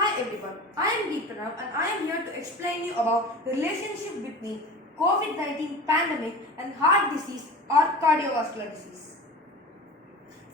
Hi everyone, I am Deepanav and I am here to explain you about the relationship between Covid-19 pandemic and heart disease or cardiovascular disease.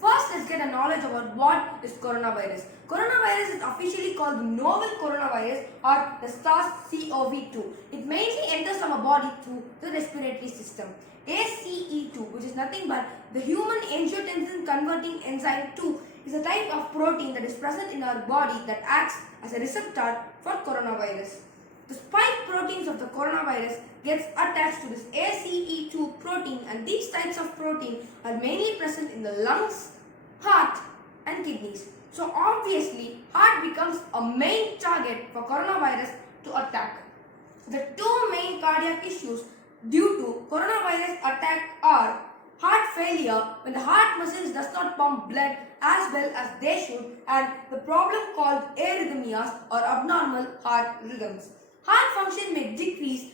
First, let's get a knowledge about what is coronavirus. Coronavirus is officially called the novel coronavirus or the SARS-CoV-2. It mainly enters our body through the respiratory system. ACE2, which is nothing but the human angiotensin converting enzyme 2, is a type of protein that is present in our body that acts as a receptor for coronavirus. The spike proteins of the coronavirus gets attached to this ACE2 protein, and these types of protein are mainly present in the lungs, heart and kidneys. So obviously, heart becomes a main target for coronavirus to attack. The two main cardiac issues due to coronavirus attack are heart failure when the heart muscles does not pump blood as well as they should, and the problem called arrhythmias or abnormal heart rhythms. Heart function may decrease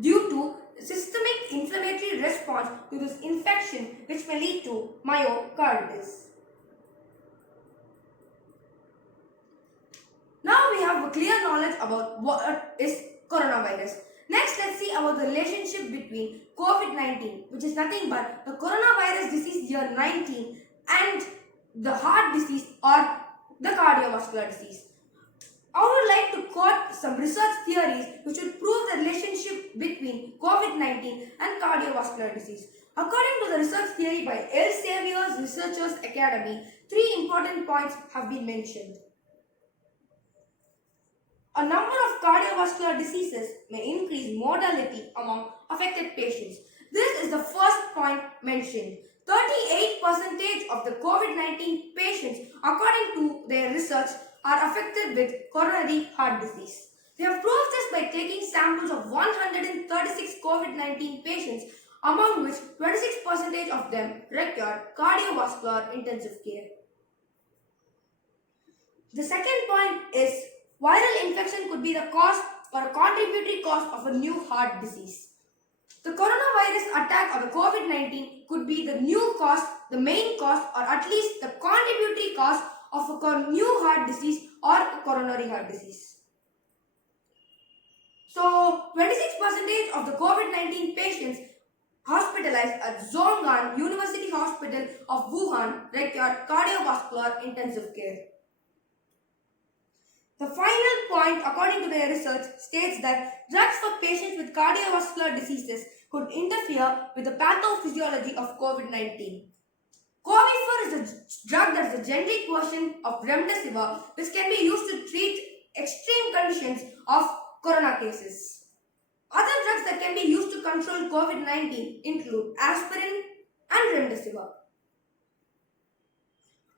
due to systemic inflammatory response to this infection, which may lead to myocarditis. Now we have a clear knowledge about what is coronavirus. Next, let's see about the relationship between Covid-19, which is nothing but the coronavirus disease year 19, and the heart disease or the cardiovascular disease. I would like to quote some research theories which would prove the relationship between Covid-19 and cardiovascular disease. According to the research theory by Elsevier's Researchers Academy, three important points have been mentioned. A number of cardiovascular diseases may increase mortality among affected patients. This is the first point mentioned. 38% of the Covid-19 patients, according to their research, are affected with coronary heart disease. They have proved this by taking samples of 136 Covid-19 patients, among which 26% of them required cardiovascular intensive care. The second point is viral infection could be the cause or a contributory cause of a new heart disease. The coronavirus attack or the Covid-19 could be the new cause, the main cause, or at least the contributory cause of a new heart disease or a coronary heart disease. So, 26% of the Covid-19 patients hospitalized at Zhongnan University Hospital of Wuhan required cardiovascular intensive care. The final point, according to their research, states that drugs for patients with cardiovascular diseases could interfere with the pathophysiology of Covid-19. Covifar is a drug that is a generic version of remdesivir, which can be used to treat extreme conditions of corona cases. Other drugs that can be used to control Covid-19 include aspirin and remdesivir.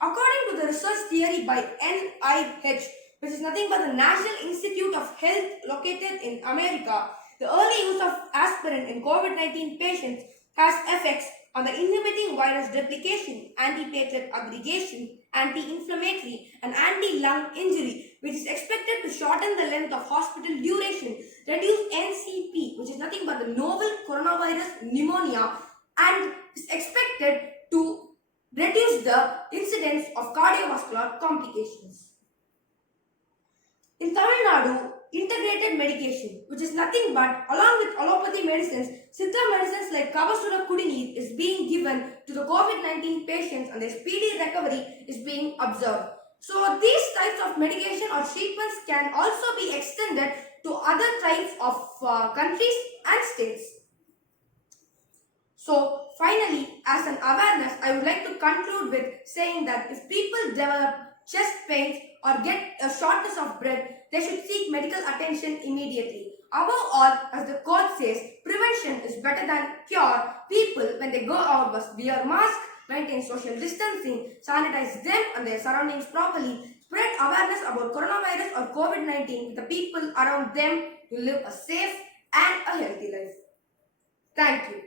According to the research theory by NIH, which is nothing but the National Institute of Health located in America, the early use of aspirin in Covid-19 patients has effects on the inhibiting virus replication, anti-platelet aggregation, anti-inflammatory and anti-lung injury, which is expected to shorten the length of hospital duration, reduce NCP, which is nothing but the novel coronavirus pneumonia, and is expected to reduce the incidence of cardiovascular complications. In Tamil Nadu, integrated medication, which is nothing but, along with allopathy medicines, Siddha medicines like Kavasura Kudineer is being given to the Covid-19 patients, and their speedy recovery is being observed. So these types of medication or treatments can also be extended to other types of countries and states. So finally, as an awareness, I would like to conclude with saying that if people develop chest pains or get a shortness of breath, they should seek medical attention immediately. Above all, as the quote says, prevention is better than cure. People, when they go out, must wear masks, maintain social distancing, sanitize them and their surroundings properly, spread awareness about coronavirus or Covid-19 with the people around them to live a safe and a healthy life. Thank you.